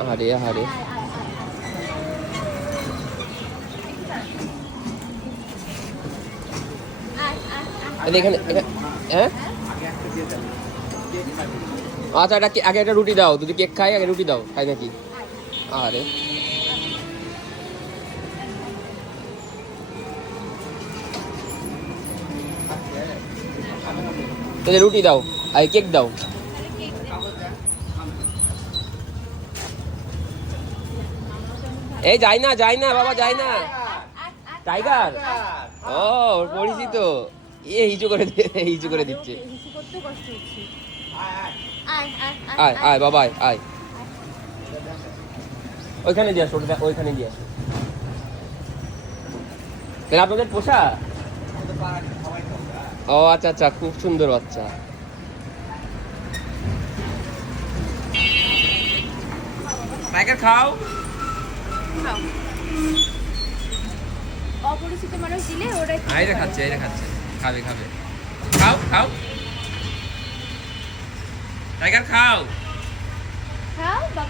আহারে আহারে। এখানে হ্যাঁ আচ্ছা, এটা আগে একটা রুটি দাও, যদি কেক খাই আগে রুটি দাও, খাই নাকি? আরে তাহলে রুটি দাও আর কেক দাও। এই যাই না যাই না বাবা, যাই না। টাইগার, ও পরিচিত। হিচু করে হিচু করে দিচ্ছে। আয় আয় বাবা আয় আয়, ওইখানে দিয়ে আসো, ওইখানে দিয়ে আসো। তাহলে আপনাদের পোষা? ও আচ্ছা আচ্ছা, খুব সুন্দর বাচ্চা। টাইগার খাও। অপরিচিত মানুষ দিলে ওরা আইরা খাচ্ছে, আইরা খাচ্ছে, খাবে খাবে, খাও খাও টাইগার খাও। খাও বাবা।